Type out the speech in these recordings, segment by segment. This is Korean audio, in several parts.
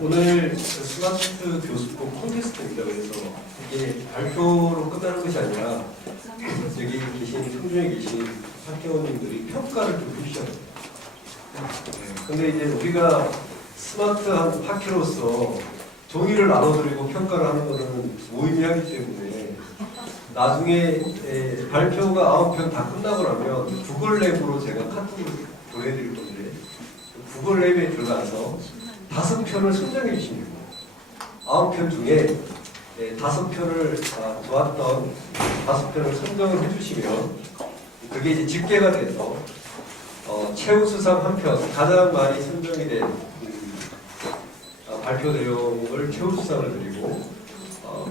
오늘 스마트 교수법 콘테스트입니다. 그래서 이게 발표로 끝나는 것이 아니라 여기 계신 청중에 계신 학교원님들이 평가를 좀 해주셔야 됩니다. 근데 이제 우리가 스마트한 학회로서 종이를 나눠드리고 평가를 하는 것은 무의미하기 때문에 나중에 발표가 9편 다 끝나고 나면 구글 랩으로 제가 카톡을 보내드릴 건데 구글 랩에 들어가서 5편을 선정해 주시면 됩니다. 9편 중에 5편을 좋았던 5편을 선정을 해주시면 그게 이제 집계가 돼서 최우수상 1편, 가장 많이 선정이 된 발표 내용을 최우수상을 드리고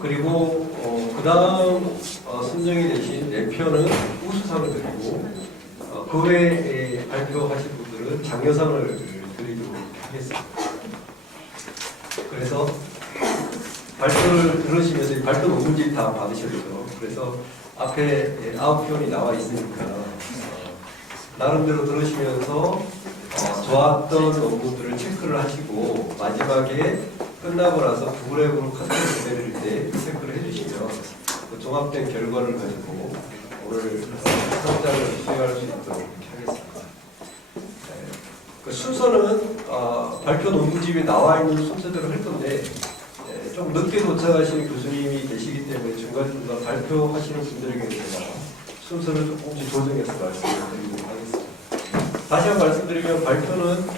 그리고 그 다음 선정이 되신 4편은 우수상을 드리고 그 외에 발표하신 분들은 장려상을 드리도록 하겠습니다. 그래서 발표를 들으시면서 발표 논문집 다 받으셨죠. 그래서 앞에 9편이 나와 있으니까 나름대로 들으시면서 좋았던 논문들을 체크를 하시고 마지막에 끝나고 나서 구글앱으로 카톡 보내드릴 때 체크를 해주시면 그 종합된 결과를 가지고 오늘 상장을 수여할 수 있도록 하겠습니다. 그 순서는 발표 논문집에 나와 있는 순서대로 할 건데 좀 늦게 도착하시는 교수님이 계시기 때문에 중간중간 발표하시는 분들에게 제가 순서를 조금씩 조정해서 말씀을 드리도록 하겠습니다. 다시 한번 말씀드리면 발표는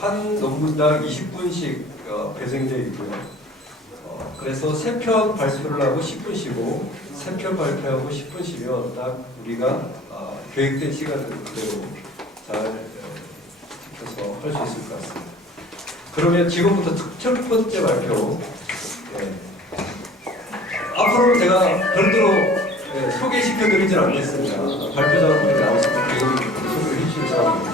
한 논문당 20분씩 배정되어 있고요. 그래서 3편 발표를 하고 10분 쉬고 3편 발표하고 10분 쉬면 딱 우리가 계획된 시간을 그대로 잘 지켜서 할 수 있을 것 같습니다. 그러면 지금부터 첫 번째 발표. 앞으로는 제가 별도로 소개시켜드리진 않겠습니다. 발표자분들이 나오실 때 소개를 해주실 사람입니다.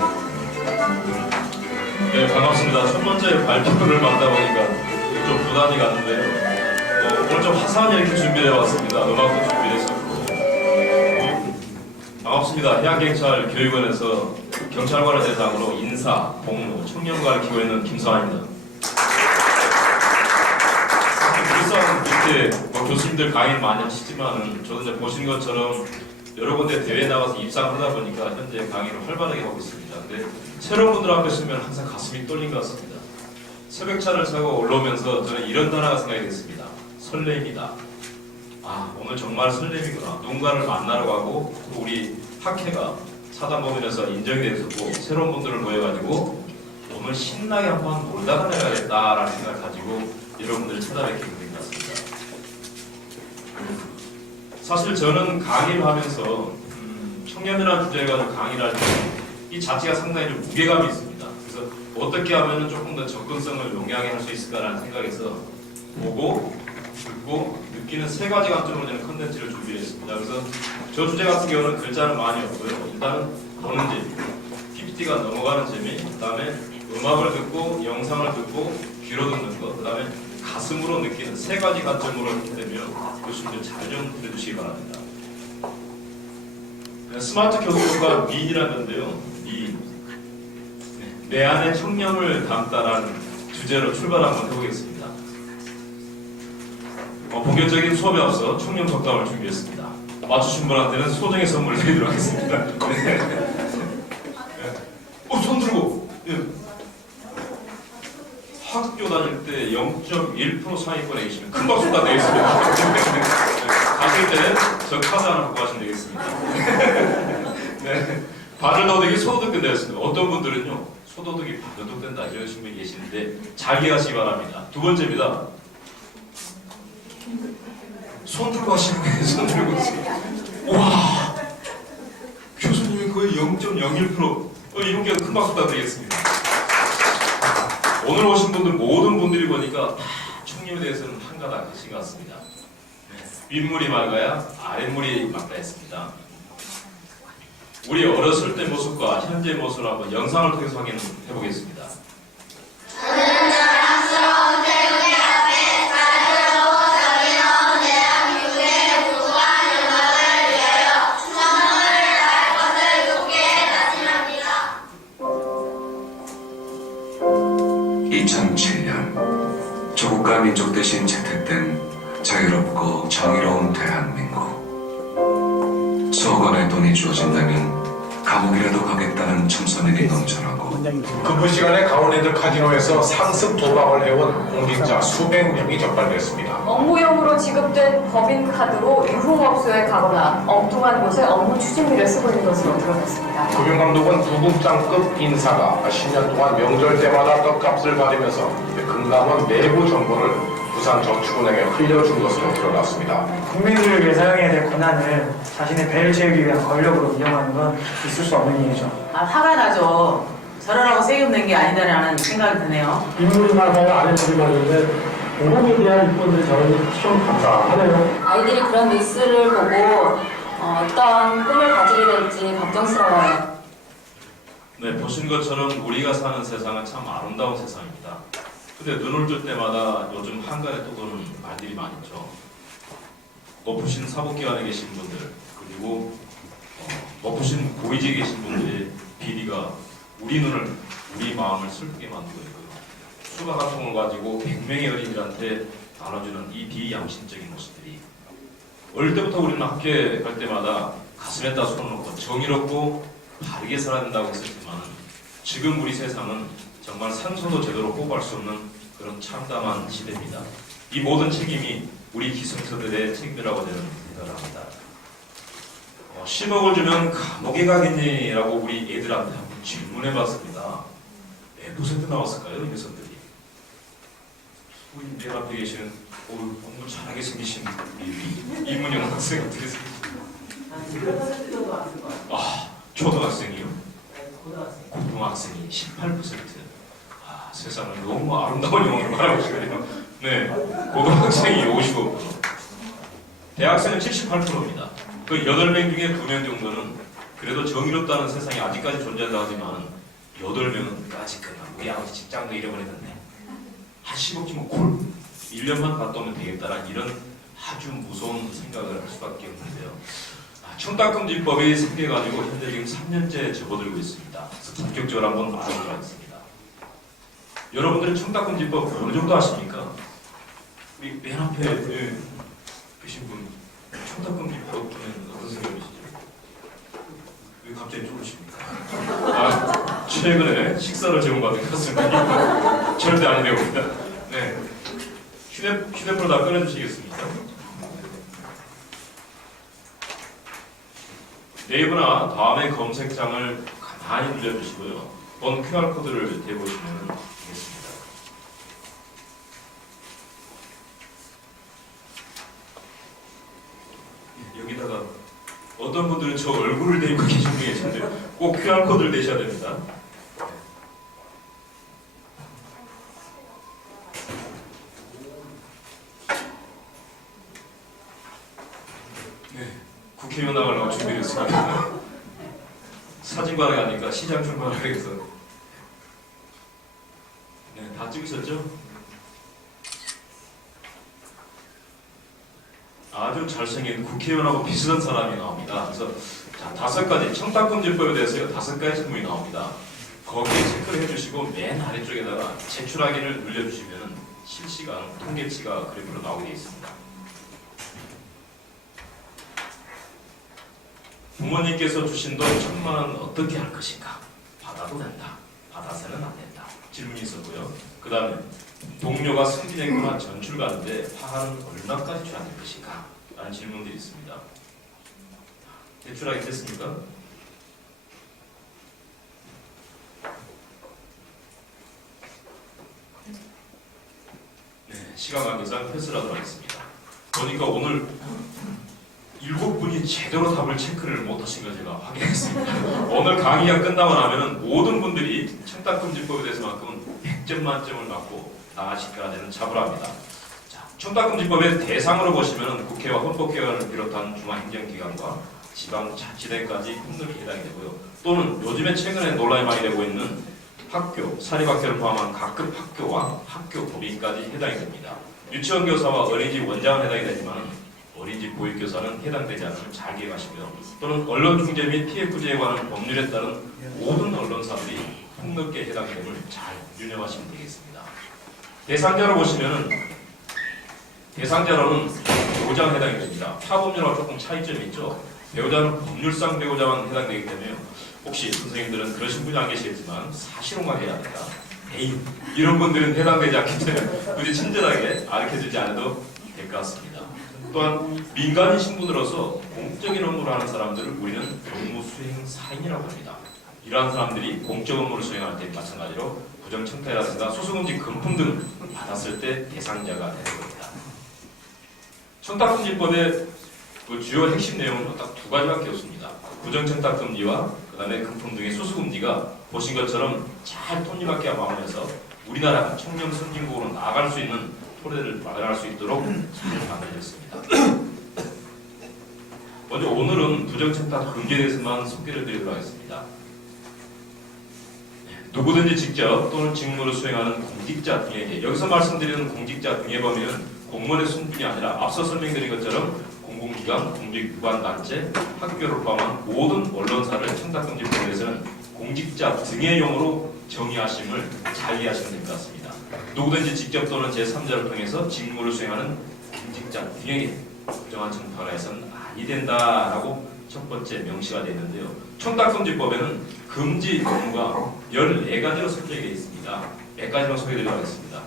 네, 반갑습니다. 첫 번째 발표를 맡다 보니까 좀 부담이 갔는데요. 오늘 좀 화사하게 이렇게 준비해 왔습니다. 음악도 준비했었고. 반갑습니다. 해양경찰 교육원에서 경찰관을 대상으로 인사, 복무, 청년 가르치고 있는 김성환입니다. 일상 이렇게 교수님들 강의를 많이 하시지만은 저도 이제 보신 것처럼 여러 군데 대회에 나가서 입상하다 보니까 현재 강의를 활발하게 하고 있습니다. 근데 새로운 분들 앞에 서면 항상 가슴이 떨린 것 같습니다. 새벽차를 타고 올라오면서 저는 이런 단어가 생각이 됐습니다. 설렘이다. 오늘 정말 설렘이구나. 누군가를 만나러 가고 또 우리 학회가 사단법인에서 인정이 되었고 새로운 분들을 모여가지고 오늘 신나게 한번 놀다가 내야겠다라는 생각을 가지고 여러분들을 찾아뵙게 된 것 같습니다. 사실 저는 강의를 하면서 청년이라는 주제에 가지고 강의를 할 때 이 자체가 상당히 좀 무게감이 있습니다. 그래서 어떻게 하면 조금 더 접근성을 용이하게 할 수 있을까라는 생각에서 보고 듣고 느끼는 3가지 관점으로 저는 컨텐츠를 준비를 했습니다. 그래서 저 주제 같은 경우는 글자는 많이 없고요. 일단은 보는 재미, PPT가 넘어가는 재미, 그 다음에 음악을 듣고 영상을 듣고 귀로 듣는 것, 그 다음에 가슴으로 느끼는 3가지 관점으로 했기 때문에 교수님들 잘 좀 들어주시기 바랍니다. 스마트 교수가 미인이라는 건데요. 내 안의 청렴을 담다라는 주제로 출발 한번 해보겠습니다. 본격적인 수업에 앞서 청렴 덕담을 준비했습니다. 맞추신 분한테는 소정의 선물을 드리도록 하겠습니다. 손 들고! 학교 다닐 때 0.1% 상위권에 계시면 큰 박수 부탁드리겠습니다. 가실 때는 저 카드 하나 갖고 가시면 되겠습니다. 네. 발을 더듬이 소도둑 된다. 어떤 분들은요, 소도둑이 발도둑 된다 이러신 분이 계시는데 잘 기억하시기 바랍니다. 2번째입니다. 손 들고 하시는 거예요. 손 들고 있어요. 와, 교수님이 거의 0.01%. 이분께 큰 박수 부탁드리겠습니다. 오늘 오신 분들 모든 분들이 보니까 다 청렴에 대해서는 한가닥 하신 것 같습니다. 윗물이 맑아야 아랫물이 맑다 했습니다. 우리 어렸을 때 모습과 현재 모습을 한번 영상을 통해서 확인해 보겠습니다. 저는 자랑스러운 태국의 앞에 자유로워 자유로운 대한민국의 무궁한 영광을 위하여 선물을 할 것을 굳게 다짐합니다. 2007년 조국과 민족 대신 채택된 자유롭고 정의로운 대한민국. 수억 원의 돈이 주어진다면 감옥이라도 가겠다는 청소년이 넘쳐나고 근무 시간에 강원랜드 카지노에서 상습 도박을 해온 공직자 수백 명이 적발됐습니다. 업무용으로 지급된 법인카드로 유흥업소에 가거나 엉뚱한 곳에 업무 추진비를 쓰고 있는 것으로 드러났습니다. 금융감독은 부국장급 인사가 10년 동안 명절 때마다 떡값을 받으면서 금감원 내부 정보를 부산저축은행에 흘려준 것으로 드러났습니다. 국민들을 위해 사용해야 될 권한을 자신의 배를 채우기 위한 권력으로 이용하는 건 있을 수 없는 일이죠. 화가 나죠. 저러라고 세금 낸 게 아니다라는 생각이 드네요. 인물이 많아요. 아랫물이 많은데 공공에 대한 입법들이 저는 참 감사하네요. 아이들이 그런 뉴스를 보고 어떤 꿈을 가지게 될지 걱정스러워요. 네, 보신 것처럼 우리가 사는 세상은 참 아름다운 세상입니다. 근데 눈을 뜰 때마다 요즘 한간에 떠도는 말들이 많이 있죠. 높으신 사법기관에 계신 분들, 그리고 높으신 고위직에 계신 분들의 비리가 우리 눈을, 우리 마음을 슬프게 만들고 있고요. 수박 한 통을 가지고 100명의 어린이들한테 나눠주는 이 비양심적인 모습들이, 어릴 때부터 우리는 학교에 갈 때마다 가슴에다 손을 놓고 정의롭고 바르게 살아야 된다고 했었지만, 지금 우리 세상은 정말 산소도 제대로 호흡할 수 없는 그런 참담한 시대입니다. 이 모든 책임이 우리 기성세대의 책임이라고 저는 생각을 합니다. 10억을 주면 감옥에 가겠니? 라고 우리 애들한테 한번 질문해봤습니다. 몇 퍼센트 나왔을까요? 이 녀석들이. 우리 내 앞에 계시는 공부 잘하게 생기신 이문영 학생 어떻게 생기시나요? 초등학생이요? 고등학생이 18%. 세상을 너무 아름다운 영혼을 말하고 있어요. 네, 고등학생이 55%, 대학생은 78%입니다. 그 8명 중에 2명 정도는 그래도 정의롭다는 세상이 아직까지 존재한다 하지만 8명은 까짓 거야. 우리 아버지 직장도 잃어버렸는데 한 10억쯤은 골 1년만 갔다 오면 되겠다라는 이런 아주 무서운 생각을 할 수밖에 없는데요. 청탁금지법이 생겨가지고 현재 지금 3년째 접어들고 있습니다. 그래서 본격적으로 한번 알아보도록 하겠습니다. 여러분들은 청탁금지법 어느 정도 아십니까? 우리 맨 앞에 계신 분 청탁금지법 보면 어떤 생각이시죠? 왜 갑자기 쫄으십니까? 최근에 식사를 제공받은 것 같습니다. 절대 아니라고 봅니다. 네, 휴대폰을 다 꺼내주시겠습니까? 네이버나 다음의 검색창을 가만히 눌러주시고요. 본 QR코드를 대보시면 되겠습니다. 여기다가 어떤 분들은 저 얼굴을 대고 계신 분이 계신데 꼭 QR코드를 대셔야 됩니다. 네, 국회의원 나가려고 준비를 했습니다. 사진관에 가니까 시장 출마를 해서 네, 다 찍으셨죠? 아주 잘생긴 국회의원하고 비슷한 사람이 나옵니다. 그래서 자, 5가지 청탁금지법에 대해서 5가지 질문이 나옵니다. 거기에 체크를 해주시고 맨 아래쪽에다가 제출하기를 눌러주시면 실시간 통계치가 그래프로 나오게 되어 있습니다. 부모님께서 주신 돈 1,000만 원 어떻게 할 것인가? 받아도 된다. 받아서는 안 된다. 질문이 있었고요. 그 다음에 동료가 승진했거나 전출 가는데 파하는 얼마까지 줘야 될 것인가? 라는 질문들이 있습니다. 대출하게 됐습니까? 네, 시간 관계상 패스를 하도록 하겠습니다. 보니까 오늘 7분이 제대로 답을 체크를 못하신 걸 제가 확인했습니다. 오늘 강의가 끝나고 나면은 모든 분들이 청탁금지법에 대해서만큼은 100점 만점을 맞고 나가실 거라 저는 자부합니다. 자, 청탁금지법의 대상으로 보시면은 국회와 헌법기관을 비롯한 중앙행정기관과 지방자치단까지 폭넓게 해당이 되고요. 또는 요즘에 최근에 논란이 많이 되고 있는 학교, 사립학교를 포함한 각급 학교와 학교 법인까지 해당이 됩니다. 유치원 교사와 어린이집 원장은 해당이 되지만 어린이집 보육교사는 해당되지 않음을 잘 기억하시고요. 또는 언론중재 및 TF제에 관한 법률에 따른 모든 언론사들이 폭넓게 해당됨을 잘 유념하시면 되겠습니다. 대상자로 보시면은 대상자로는 배우자가 해당이 됩니다. 타법률하고 조금 차이점이 있죠. 배우자는 법률상 배우자만 해당되기 때문에 혹시 선생님들은 그러신 분이 안 계시겠지만 사실혼관 해야 된다. 에이, 이런 분들은 해당되지 않기 때문에 굳이 친절하게 가르쳐주지 않아도 될 것 같습니다. 또한 민간인 신분으로서 공적인 업무를 하는 사람들을 우리는 공무수행사인이라고 합니다. 이러한 사람들이 공적 업무를 수행할 때 마찬가지로 부정청탁이라든가 소수금지 금품 등을 받았을 때 대상자가 되는 겁니다. 청탁금지법의 그 주요 핵심 내용은 딱 두 가지밖에 없습니다. 부정청탁금지와 그 다음에 금품 등의 소수금지가 보신 것처럼 잘 톱니바퀴가 마음에서 우리나라가 청렴 선진국으로 나아갈 수 있는 토대를 마련할 수 있도록 잘 만들어졌습니다. 먼저 오늘은 부정청탁 금지에 대해서만 소개를 드리도록 하겠습니다. 누구든지 직접 또는 직무를 수행하는 공직자 등에게, 여기서 말씀드리는 공직자 등에 보면 공무원의 순분이 아니라 앞서 설명드린 것처럼 공공기관, 공직기관단체, 학교를 포함한 모든 언론사를 청탁금지법에서는 공직자 등의 용어로 정의하심을 잘 이해하시면 될 것 같습니다. 누구든지 직접 또는 제3자를 통해서 직무를 수행하는 공직자 등에게 부정한 청탁을 해서는 아니 된다라고 첫 번째 명시가 되어 있는데요. 청탁금지법에는 금지 의무가 14가지로 설정이 되어 있습니다. 몇 가지만 소개드리도록 하겠습니다.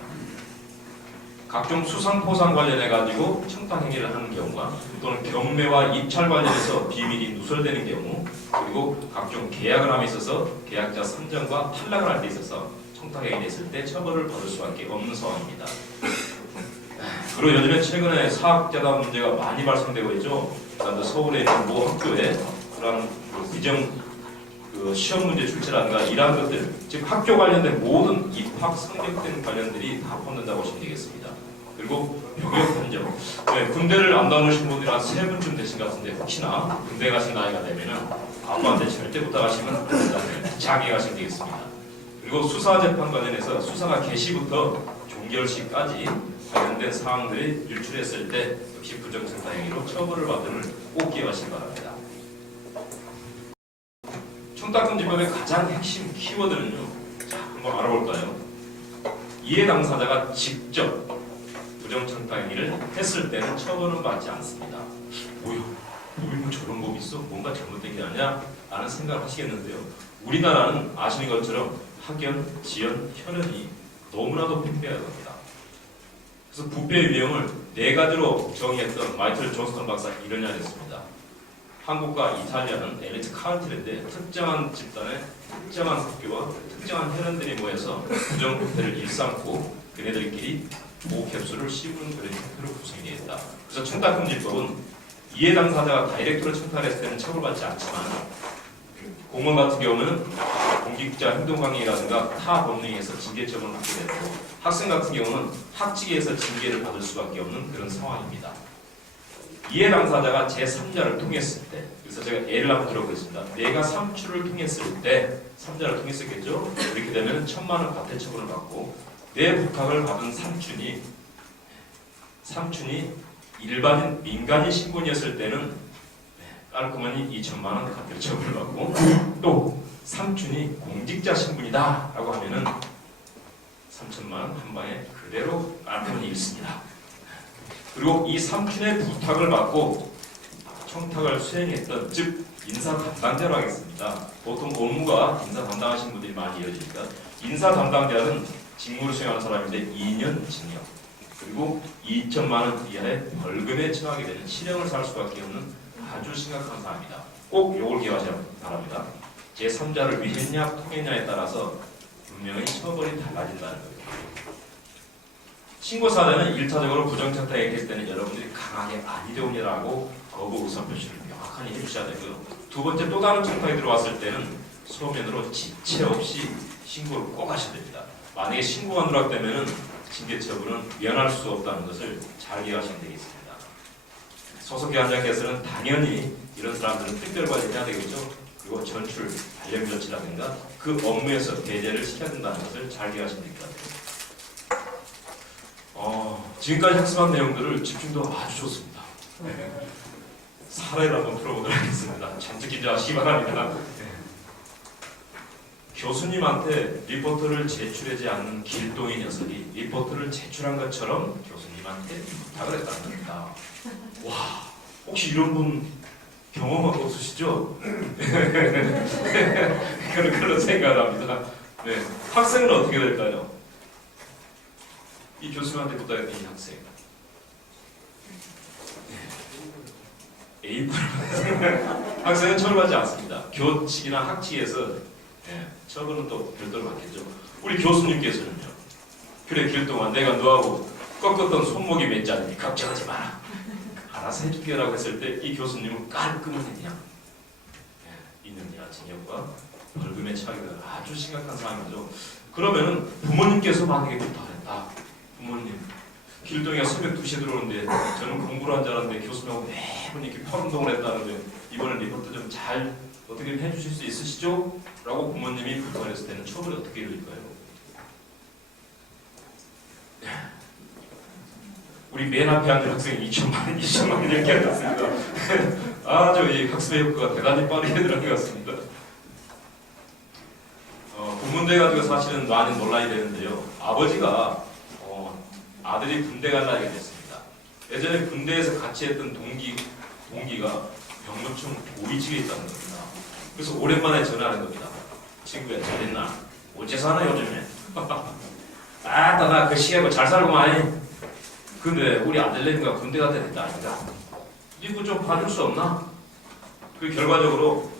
각종 수상포상 관련해 가지고 청탁 행위를 하는 경우가, 또는 경매와 입찰 관련해서 비밀이 누설되는 경우, 그리고 각종 계약을 함에 있어서 계약자 선정과 탈락을 할 때 있어서 청탁 행위가 있을 때 처벌을 받을 수밖에 없는 상황입니다. 그리고 요즘에 최근에 사학자단 문제가 많이 발생되고 있죠. 서울에 있는 모 학교에 그런 비정 시험 문제 출제라든가 이러한 것들, 즉 학교 관련된 모든 입학 성적 등 관련들이 다 포함된다고 보시면 되겠습니다. 그리고 병역 판정, 군대를 안 다녀오신 분들이 한 3분쯤 되신 것 같은데 혹시나 군대 가신 나이가 되면은 아빠한테 절대 부탁하시면 안 된다는 자기 가시면 되겠습니다. 그리고 수사 재판 관련해서 수사가 개시부터 종결시까지 관련된 사항들이 유출했을 때 역시 부정청탁 행위로 처벌을 받음을 꼭 기억하시기 바랍니다. 청탁금지법의 가장 핵심 키워드는요, 자, 한번 알아볼까요? 이해 당사자가 직접 부정청탁 행위를 했을 때는 처벌은 받지 않습니다. 뭐야, 뭐 저런 법이 있어? 뭔가 잘못된 게 아니야? 라는 생각을 하시겠는데요. 우리나라는 아시는 것처럼 학연, 지연, 혈연이 너무나도 팽배하답니다. 그래서 부패의 유형을 4가지로 정의했던 마이클 존스턴 박사 이런 이야기를 했습니다. 한국과 이탈리아는 엘리트 카운트리인데 특정한 집단의 특정한 학교와 특정한 혈연들이 모여서 부정부패를 일삼고 그네들끼리 보호캡슐을 씌우는 그런 형태로 구성이 되어 있다. 그래서 청탁금지법은 이해 당사자가 다이렉트로 청탁했을 때는 처벌받지 않지만 공무원 같은 경우는 공직자 행동강령이라든가 타 법령에서 징계 처분을 받게 되고, 학생 같은 경우는 학직에서 징계를 받을 수밖에 없는 그런 상황입니다. 이해 당사자가 제3자를 통했을 때, 그래서 제가 예를 한번 들어보겠습니다. 내가 삼촌을 통했을 때, 3자를 통했었겠죠? 이렇게 되면 1000만원 과태 처분을 받고, 내 부탁을 받은 삼촌이 일반인 민간인 신분이었을 때는 깔끔하니 2000만원 과태 처분을 받고, 또 삼촌이 공직자 신분이다 라고 하면은 3000만원 한 방에 그대로 깔끔하니 잃습니다. 그리고 이 삼촌의 부탁을 받고 청탁을 수행했던, 즉 인사 담당자로 하겠습니다. 보통 업무가 인사 담당하신 분들이 많이 이어지니까 인사 담당자는 직무를 수행하는 사람인데 2년 징역, 그리고 2천만원 이하의 벌금에 처하게 되는 실형을 살 수밖에 없는 아주 심각한 사안입니다. 꼭 요걸 기억하셔야 합니다. 제3자를 위했냐 통했냐에 따라서 분명히 처벌이 달라진다는 거예요. 신고 사례는 1차적으로 부정청탁에 했을 때는 여러분들이 강하게 아니되옵니다라고 거부 의사 표시를 명확하게 해주셔야 되고요. 두 번째, 또 다른 청탁이 들어왔을 때는 소면으로 지체 없이 신고를 꼭 하셔야 됩니다. 만약에 신고가 누락되면은 징계 처분은 면할 수 없다는 것을 잘 기억하시면 되겠습니다. 소속기관장께서는 당연히 이런 사람들은 특별 관리해야 되겠죠. 그리고 전출, 발령 조치라든가 그 업무에서 배제를 시켜야 된다는 것을 잘 기억하시면 될 것 같아요. 지금까지 학습한 내용들을 집중도 아주 좋습니다. 사례를 한번 풀어보도록 하겠습니다. 잔뜩 긴장하시기 바랍니다. 교수님한테 리포트를 제출하지 않는 길동이 녀석이 리포트를 제출한 것처럼 교수님한테 부탁을 했다는 겁니다. 와, 혹시 이런 분 경험하고 없으시죠? 그런 생각을 합니다. 네. 학생은 어떻게 될까요? 이 교수님한테 부탁했던 이 학생. A 학생은 처벌하지 않습니다. 교칙이나 학칙에서 처벌은 또 별도로 받겠죠. 우리 교수님께서는요. 그래 길동안 내가 너하고 꺾었던 손목이 몇 자리니 걱정하지 마라. 알아서 해줄게라고 했을 때 이 교수님은 깔끔하게 그냥 2년 이하 징역과 벌금에 처하기가 아주 심각한 상황이죠. 그러면은 부모님께서 만약에 부탁했다. 부모님 길동이가 새벽 2시에 들어오는데 저는 공부를 한 줄 알았는데 교수님하고 매번 이렇게 팔운동을 했다는데 이번에 리포트 좀 잘 어떻게 해주실 수 있으시죠? 라고 부모님이 부탁을 했을 때는 처벌이 어떻게 이루어질까요? 우리 맨 앞에 앉은 학생이 2천만 원 이렇게 앉았습니다. 아주 이 학습의 효과가 대단히 빠르게 들어간 것 같습니다. 군문대 가지고 사실은 많이 놀라야 되는데요. 아버지가 아들이 군대 갈 나이가 됐습니다. 예전에 군대에서 같이 했던 동기가 병무청 고위직에 있다는 겁니다. 그래서 오랜만에 전화하는 겁니다. 친구야 잘했나? 어째 사나 요즘에? 아따 나 그 시기하고 잘 살고만. 근데 우리 아들내미가 군대 갔다 됐다 아니다. 이거 좀 봐줄 수 없나? 그 결과적으로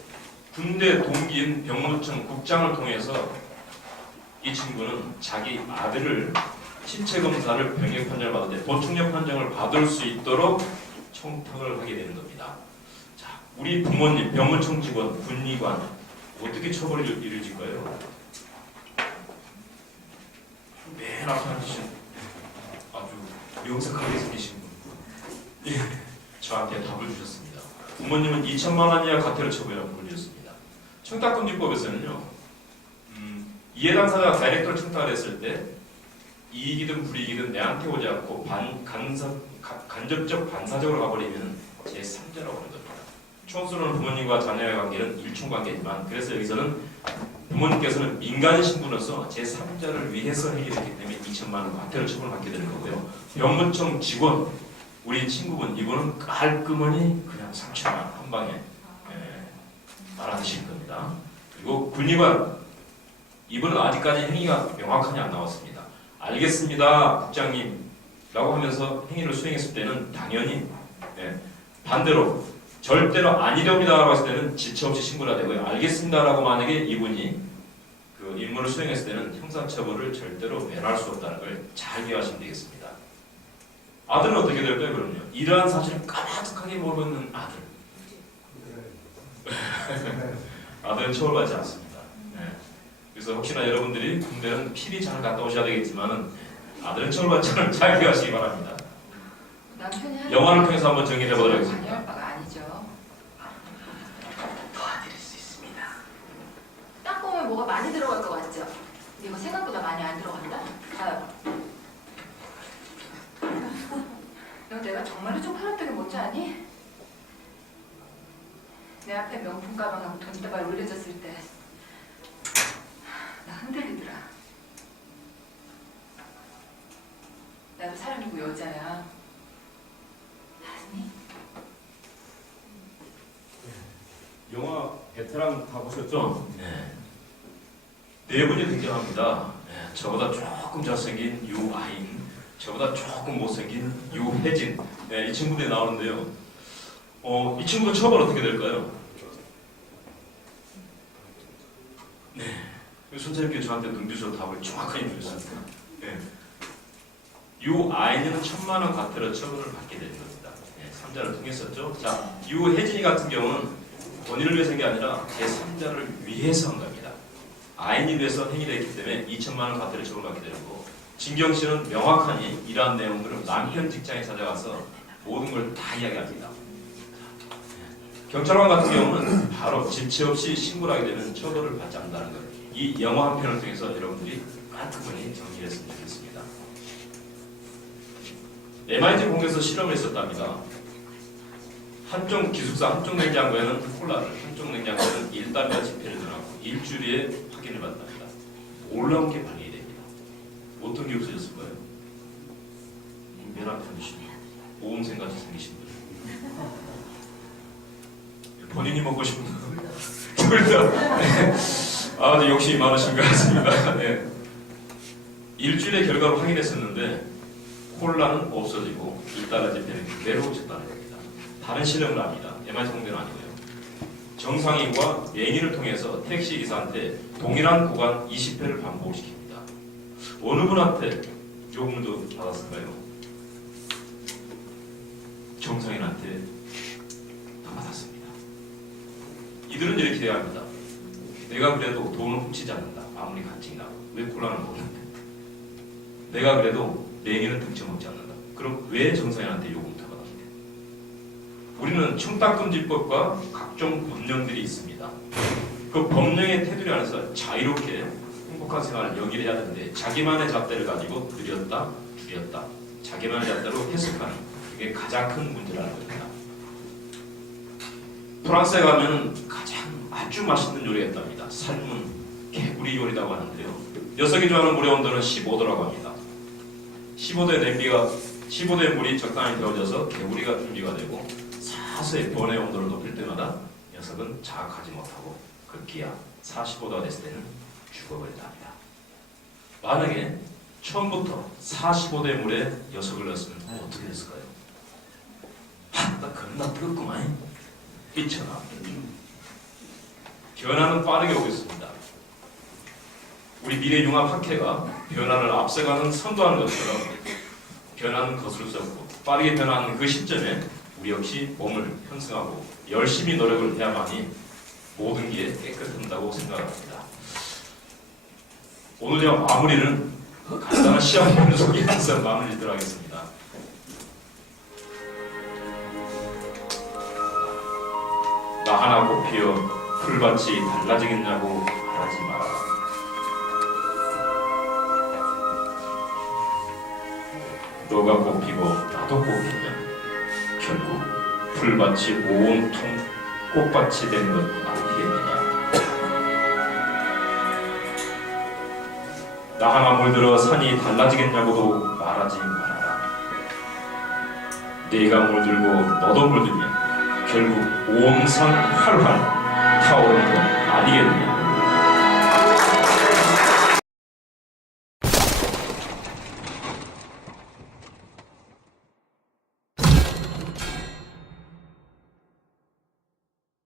군대 동기인 병무청 국장을 통해서 이 친구는 자기 아들을 신체 검사를 병역 판정을 받을 때 보충력 판정을 받을 수 있도록 청탁을 하게 되는 겁니다. 자, 우리 부모님, 병무청 직원, 군의관 어떻게 처벌이 이루어질까요? 맨 앞에 앉으신 아주 명석하게 생기신 분, 저한테 답을 주셨습니다. 부모님은 2천만 원 이하 과태료 처벌이라고 불리셨습니다. 청탁금지법에서는요, 이해당사자가 다이렉트로 청탁을 했을 때 이익이든 불이익이든 내한테 오지 않고 간접적 반사적으로 가버리면 제3자라고 하는 겁니다. 총수로는 부모님과 자녀의 관계는 일총관계지만 그래서 여기서는 부모님께서는 민간 신분으로서 제3자를 위해서 해결했기 때문에 2천만 원 과태료 처벌을 받게 되는 거고요. 병무청 직원, 우리 친구분 이분은 깔끔하니 그냥 3천만 원 한 방에 알아드실 겁니다. 그리고 군의관, 이분은 아직까지 행위가 명확하게 안 나왔습니다. 알겠습니다, 국장님 라고 하면서 행위를 수행했을 때는 당연히 반대로 절대로 아니렵니다 라고 했을 때는 지체 없이 신고가 되고요. 알겠습니다 라고 만약에 이분이 그 임무를 수행했을 때는 형사처벌을 절대로 면할 수 없다는 걸 잘 이해하시면 되겠습니다. 아들은 어떻게 될까요? 그럼요. 이러한 사실을 까마득하게 모르는 아들. 아들은 처벌받지 않습니다. 그래서 혹시나 여러분들이 군대는 필히 잘 갔다 오셔야 되겠지만은 아들은 처벌받지 않을 잘 기억하시기 바랍니다. 영화를 통해서 한번 정리해 보도록 하겠습니다. 관여할 바가 아니죠. 도와드릴 수 있습니다. 딱 보면 뭐가 많이 들어갈 것 같죠? 근데 이거 생각보다 많이 안 들어간다? 봐요. 너 내가 정말로 좀 팔았더니 뭔지 아니? 내 앞에 명품 가방하고 돈다발 올려졌을 때 나 흔들리더라. 나도 사람이고 여자야. 알았니? 영화 베테랑 다 보셨죠? 네 분이 등장합니다. 저보다 조금 잘생긴 유아인, 저보다 조금 못생긴 유혜진, 이 친구들이 나오는데요. 이 친구들 처벌 어떻게 될까요? 선생님께서 저한테 눈빛으로 답을 정확하게 주셨습니다. 유아인은 1,000만 원 과태료 처벌을 받게 되는 겁니다. 3자를 통했었죠. 자, 유혜진이 같은 경우는 본인을 위해서 한 게 아니라 제3자를 위해서 한 겁니다. 아인이 위해서 행위를 했기 때문에 2,000만 원 과태료 처벌받게 되고, 진경 씨는 명확하니 이러한 내용들을 남편 직장에 찾아가서 모든 걸 다 이야기합니다. 경찰관 같은 경우는 바로 지체 없이 신고를 하게 되면 처벌을 받지 않는다는 것. 이 영화 한 편을 통해서 여러분들이 깔끔하게 정리했으면 좋겠습니다. MIT 공에서 실험을 했었답니다. 한쪽 기숙사 한쪽 냉장고에는 콜라를, 한쪽 냉장고에는 1달러 지폐를 넣어놓고 일주일에 확인을 받답니다. 놀라운 게 발견이 됩니다. 어떤 게 없어졌을까요? 맨 앞에 보시면 모험생같이 생기신 분. 본인이 먹고 싶은 거. 아주 욕심이 많으신 것 같습니다. 네. 일주일의 결과로 확인했었는데 콜라는 없어지고 잇따라 집회는 그대로 적발이 됩니다. 다른 실험을 합니다. MR 성대는 아니고요. 정상인과 예인을 통해서 택시기사한테 동일한 구간 20회를 반복을 시킵니다. 어느 분한테 요금도 받았을까요? 정상인한테 다 받았습니다. 이들은 이렇게 해야 합니다. 내가 그래도 돈을 훔치지 않는다. 아무리 간증이 나고. 왜 콜라는 모르는데? 내가 그래도 내기는 득점하지 않는다. 그럼 왜 정상인한테 요금부터 받았는데? 우리는 청탁금지법과 각종 법령들이 있습니다. 그 법령의 테두리 안에서 자유롭게 행복한 생활을 영위를 해야 되는데 자기만의 잣대를 가지고 늘렸다, 줄였다. 자기만의 잣대로 해석하는 그게 가장 큰 문제라는 겁니다. 프랑스에 가면 가장 아주 맛있는 요리가 있답니다. 삶은 개구리 요리라고 하는데요. 녀석이 좋아하는 물의 온도는 15도라고 합니다. 15도의 물이 적당히 데워져서 개구리가 준비가 되고 사서히 변의 온도를 높일 때마다 녀석은 자각하지 못하고 급기야 45도가 됐을 때는 죽어버린답니다. 만약에 처음부터 45도의 물에 녀석을 넣었으면 어떻게 됐을까요? 나 겁나 뜨겁구만. 삐쳐나. 변화는 빠르게 오고 있습니다. 우리 미래융합학회가 변화를 앞서가는 선도하는 것처럼 변화는 거슬 수 없고 빠르게 변화하는 그 시점에 우리 역시 몸을 편승하고 열심히 노력을 해야만이 모든 게 깨끗한다고 생각합니다. 오늘 제가 마무리는 간단한 시험을 소개해서 마무리 짓도록 하겠습니다. 나 하나 꽃피어 풀밭이 달라지겠냐고 말하지 마라. 너가 꽃피고 나도 꽃피면 결국 풀밭이 온통 꽃밭이 되는 것 아니겠느냐. 나 하나 물들어 산이 달라지겠냐고도 말하지 말아라. 네가 물들고 너도 물들면 결국 온 산 활활 타오르는 것 아니겠느냐.